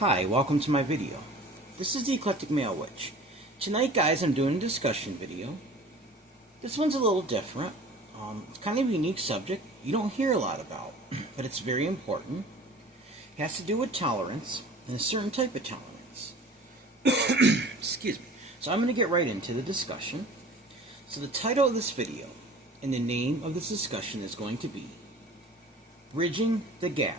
Hi, welcome to my video. This is the Eclectic Male Witch. Tonight, guys, I'm doing a discussion video. This one's a little different. It's kind of a unique subject you don't hear a lot about, but it's very important. It has to do with tolerance, and a certain type of tolerance. Excuse me. So I'm going to get right into the discussion. So the title of this video and the name of this discussion is going to be Bridging the Gap.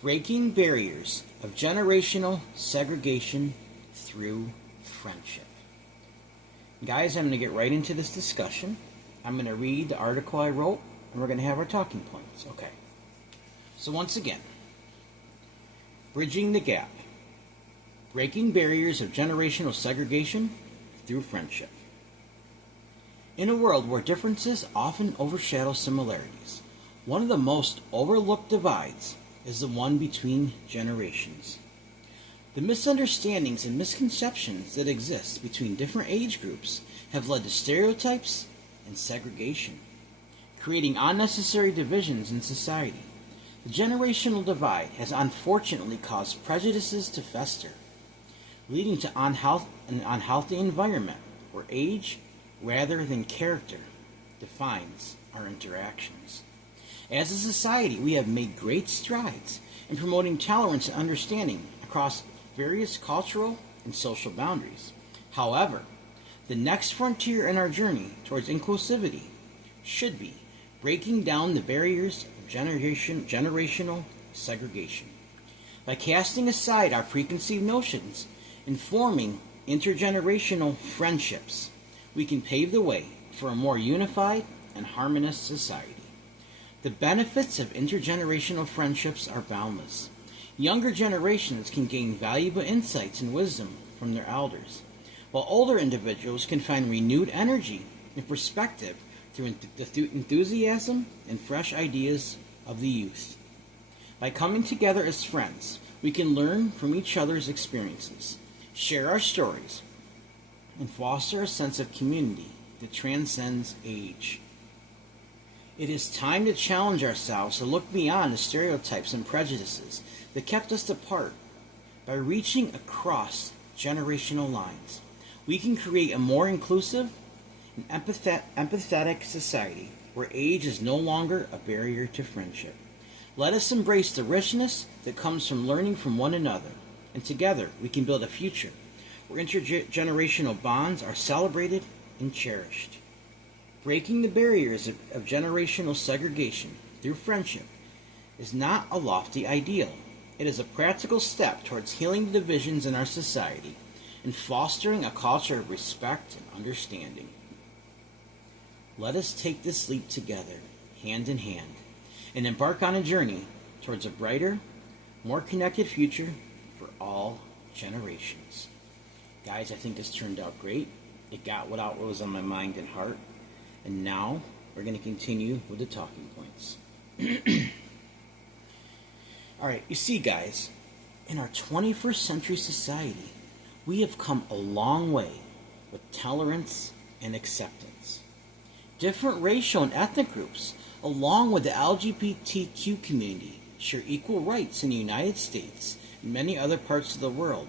Breaking barriers of generational segregation through friendship. Guys, I'm going to get right into this discussion. I'm going to read the article I wrote, and we're going to have our talking points. Okay. So once again, bridging the gap. Breaking barriers of generational segregation through friendship. In a world where differences often overshadow similarities, one of the most overlooked divides is the one between generations. The misunderstandings and misconceptions that exist between different age groups have led to stereotypes and segregation, creating unnecessary divisions in society. The generational divide has unfortunately caused prejudices to fester, leading to an unhealthy environment where age, rather than character, defines our interactions. As a society, we have made great strides in promoting tolerance and understanding across various cultural and social boundaries. However, the next frontier in our journey towards inclusivity should be breaking down the barriers of generational segregation. By casting aside our preconceived notions and forming intergenerational friendships, we can pave the way for a more unified and harmonious society. The benefits of intergenerational friendships are boundless. Younger generations can gain valuable insights and wisdom from their elders, while older individuals can find renewed energy and perspective through the enthusiasm and fresh ideas of the youth. By coming together as friends, we can learn from each other's experiences, share our stories, and foster a sense of community that transcends age. It is time to challenge ourselves to look beyond the stereotypes and prejudices that kept us apart. By reaching across generational lines, we can create a more inclusive and empathetic society where age is no longer a barrier to friendship. Let us embrace the richness that comes from learning from one another, and together we can build a future where intergenerational bonds are celebrated and cherished. Breaking the barriers of generational segregation through friendship is not a lofty ideal. It is a practical step towards healing the divisions in our society and fostering a culture of respect and understanding. Let us take this leap together, hand in hand, and embark on a journey towards a brighter, more connected future for all generations. Guys, I think this turned out great. It got what was on my mind and heart. And now, we're going to continue with the talking points. Alright, you see, guys, in our 21st century society, we have come a long way with tolerance and acceptance. Different racial and ethnic groups, along with the LGBTQ community, share equal rights in the United States and many other parts of the world.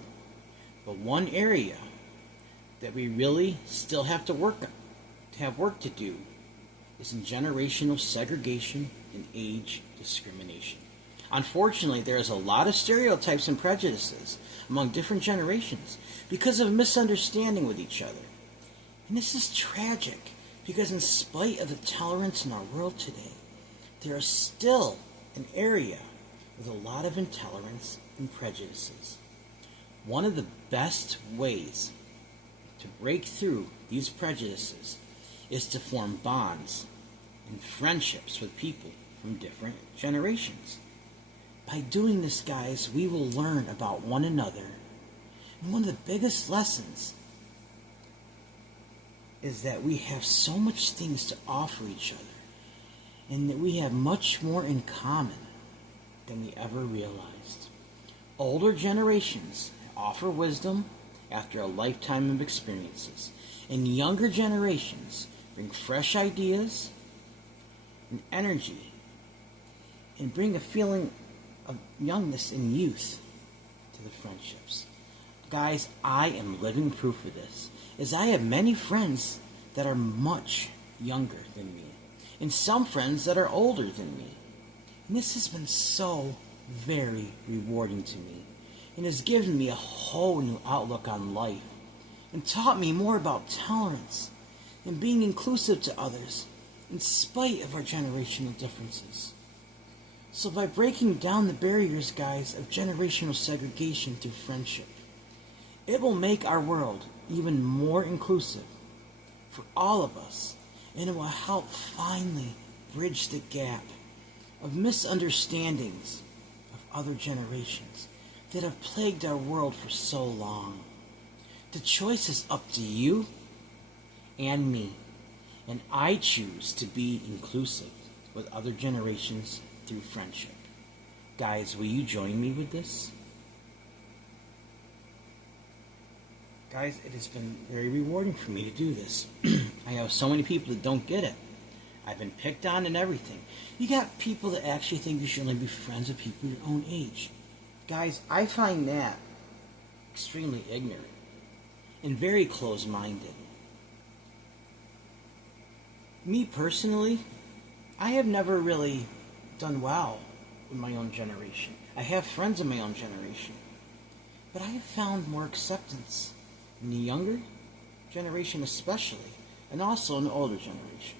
But one area that we really still have work to do is in generational segregation and age discrimination. Unfortunately, there is a lot of stereotypes and prejudices among different generations because of misunderstanding with each other. And this is tragic because in spite of the tolerance in our world today, there is still an area with a lot of intolerance and prejudices. One of the best ways to break through these prejudices is to form bonds and friendships with people from different generations. By doing this, guys, we will learn about one another. And one of the biggest lessons is that we have so much things to offer each other, and that we have much more in common than we ever realized. Older generations offer wisdom after a lifetime of experiences, and younger generations bring fresh ideas and energy and bring a feeling of youngness and youth to the friendships. Guys, I am living proof of this, as I have many friends that are much younger than me, and some friends that are older than me. And this has been so very rewarding to me, and has given me a whole new outlook on life, and taught me more about tolerance and being inclusive to others, in spite of our generational differences. So by breaking down the barriers, guys, of generational segregation through friendship, it will make our world even more inclusive for all of us, and it will help finally bridge the gap of misunderstandings of other generations that have plagued our world for so long. The choice is up to you and me, and I choose to be inclusive with other generations through friendship. Guys, will you join me with this? Guys, it has been very rewarding for me to do this. I have so many people that don't get it. I've been picked on and everything. You got people that actually think you should only be friends with people your own age. Guys, I find that extremely ignorant and very close-minded. Me personally, I have never really done well with my own generation. I have friends in my own generation, but I have found more acceptance in the younger generation especially, and also in the older generation.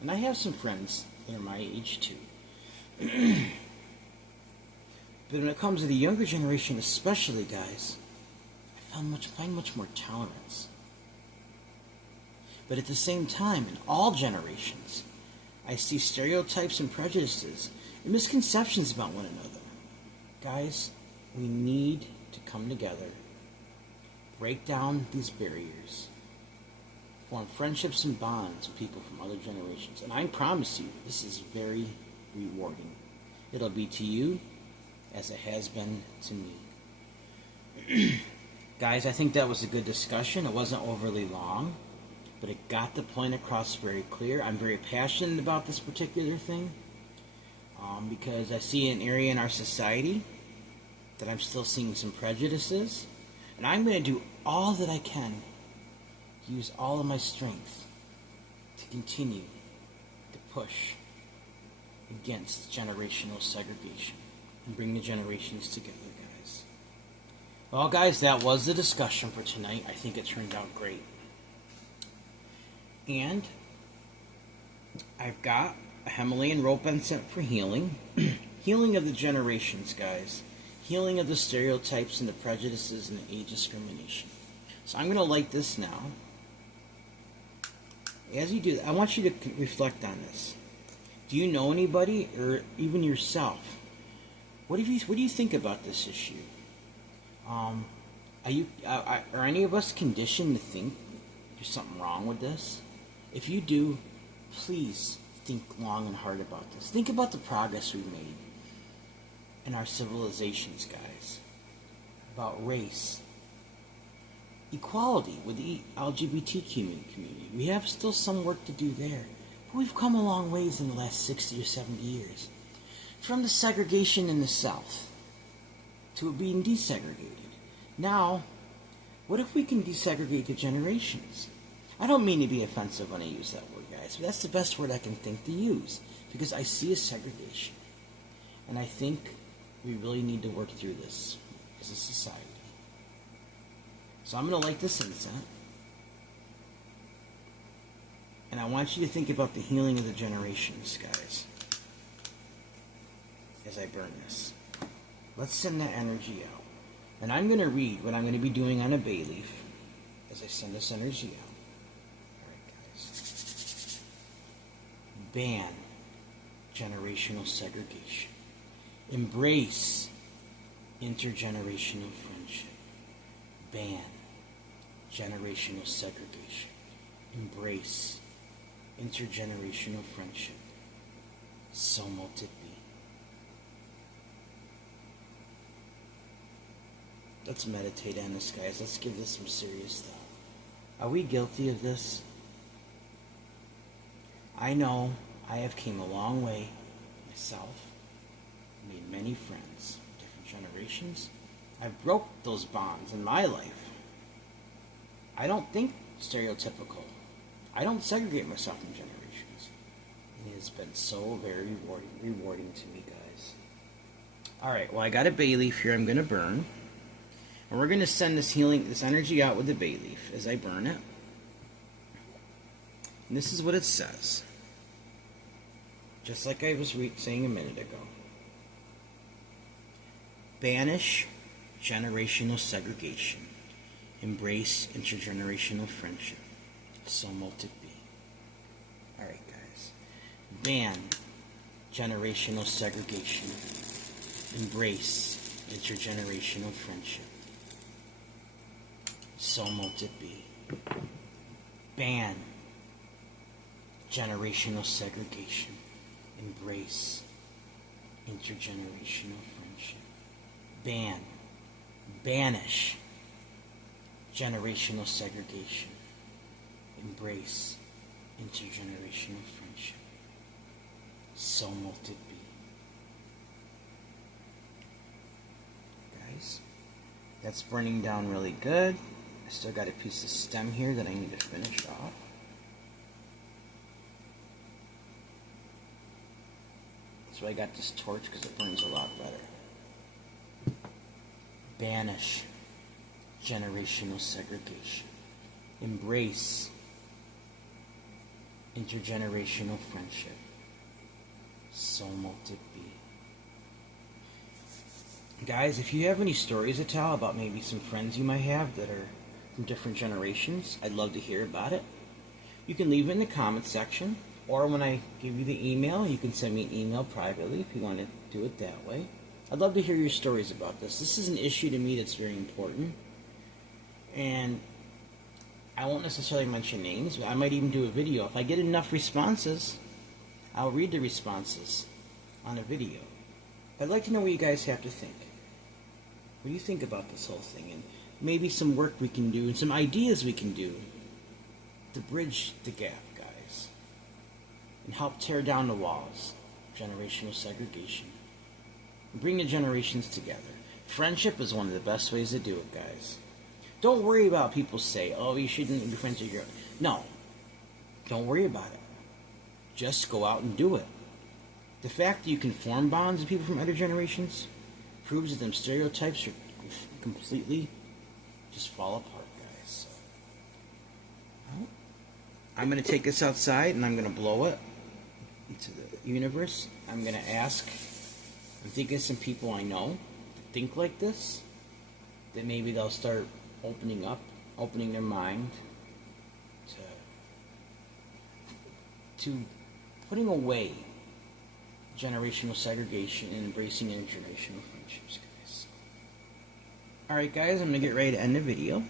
And I have some friends that are my age too. But when it comes to the younger generation especially, guys, I find much more tolerance. But at the same time, in all generations, I see stereotypes and prejudices and misconceptions about one another. Guys, we need to come together, break down these barriers, form friendships and bonds with people from other generations. And I promise you, this is very rewarding. It'll be to you as it has been to me. Guys, I think that was a good discussion. It wasn't overly long, but it got the point across very clear. I'm very passionate about this particular thing because I see an area in our society that I'm still seeing some prejudices, and I'm going to do all that I can, use all of my strength to continue to push against generational segregation and bring the generations together, guys. Well, guys, that was the discussion for tonight. I think it turned out great. And I've got a Himalayan rope incense for healing. Healing of the generations, guys. Healing of the stereotypes and the prejudices and the age discrimination. So I'm going to light this now. As you do that, I want you to reflect on this. Do you know anybody, or even yourself? What do you think about this issue? Are any of us conditioned to think there's something wrong with this? If you do, please think long and hard about this. Think about the progress we've made in our civilizations, guys. About race, equality with the LGBT community. We have still some work to do there, but we've come a long ways in the last 60 or 70 years. From the segregation in the South to it being desegregated. Now, what if we can desegregate the generations? I don't mean to be offensive when I use that word, guys, but that's the best word I can think to use, because I see a segregation. And I think we really need to work through this as a society. So I'm going to light this incense. And I want you to think about the healing of the generations, guys, as I burn this. Let's send that energy out. And I'm going to read what I'm going to be doing on a bay leaf as I send this energy out. Alright, guys. Ban generational segregation. Embrace intergenerational friendship. Ban generational segregation. Embrace intergenerational friendship. So mote it be. Let's meditate on this, guys. Let's give this some serious thought. Are we guilty of this? I know I have came a long way myself, made many friends, different generations, I've broke those bonds in my life. I don't think stereotypical. I don't segregate myself in generations. It has been so very rewarding to me, guys. Alright, well, I got a bay leaf here I'm going to burn. And we're going to send this healing, this energy out with the bay leaf as I burn it. And this is what it says. Just like I was saying a minute ago. Banish generational segregation. Embrace intergenerational friendship. So mote it be. Alright, guys. Ban generational segregation. Embrace intergenerational friendship. So mote it be. Ban generational segregation. Embrace intergenerational friendship. Banish generational segregation. Embrace intergenerational friendship. So mote it be. Guys, that's burning down really good. I still got a piece of stem here that I need to finish off. So I got this torch because it burns a lot better. Banish generational segregation. Embrace intergenerational friendship. So mote it be. Guys, if you have any stories to tell about maybe some friends you might have that are from different generations, I'd love to hear about it. You can leave it in the comments section, or when I give you the email, you can send me an email privately if you want to do it that way. I'd love to hear your stories about this. This is an issue to me that's very important. And I won't necessarily mention names, but I might even do a video. If I get enough responses, I'll read the responses on a video. I'd like to know what you guys have to think. What do you think about this whole thing? And maybe some work we can do and some ideas we can do to bridge the gap, guys. And help tear down the walls of generational segregation. And bring the generations together. Friendship is one of the best ways to do it, guys. Don't worry about people say, oh, you shouldn't be friends with your... No. Don't worry about it. Just go out and do it. The fact that you can form bonds with people from other generations proves that them stereotypes are completely just fall apart, guys. So, well, I'm going to take this outside and I'm going to blow it into the universe. I'm going to ask, I'm thinking of some people I know that think like this, that maybe they'll start opening their mind to putting away generational segregation and embracing intergenerational friendships, guys. Alright, guys, I'm going to get ready to end the video.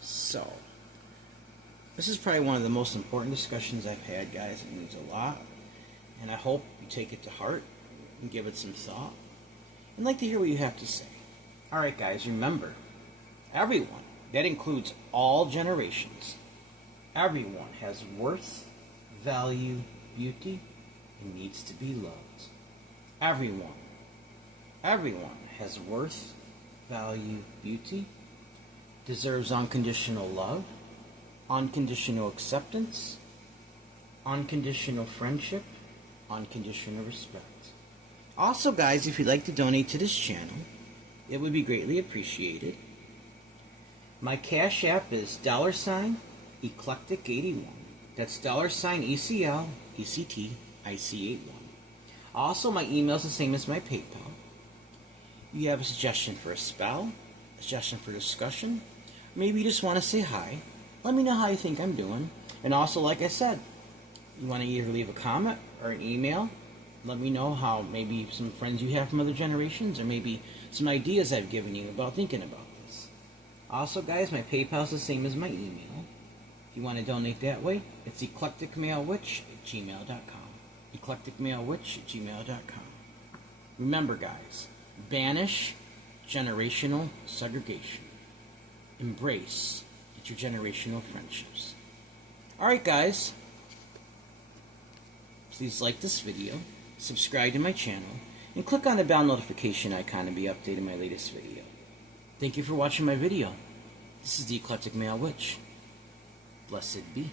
So, this is probably one of the most important discussions I've had, guys. It means a lot. And I hope you take it to heart and give it some thought. I'd like to hear what you have to say. Alright, guys, remember, everyone, that includes all generations, everyone has worth, value, beauty, and needs to be loved. Everyone has worth, value, beauty, deserves unconditional love, unconditional acceptance, unconditional friendship, unconditional respect. Also, guys, if you'd like to donate to this channel, it would be greatly appreciated. My Cash App is $Eclectic81. That's $ECLECTIC81. Also, my email is the same as my PayPal. You have a suggestion for a spell, a suggestion for discussion, maybe you just want to say hi. Let me know how you think I'm doing. And also, like I said, you want to either leave a comment or an email. Let me know how maybe some friends you have from other generations, or maybe some ideas I've given you about thinking about this. Also, guys, my PayPal is the same as my email. If you want to donate that way, it's eclecticmalewitch@gmail.com. eclecticmalewitch@gmail.com. Remember, guys, banish generational segregation. Embrace intergenerational friendships. Alright, guys, please like this video, subscribe to my channel, and click on the bell notification icon to be updated my latest video. Thank you for watching my video. This is the Eclectic Male Witch. Blessed be.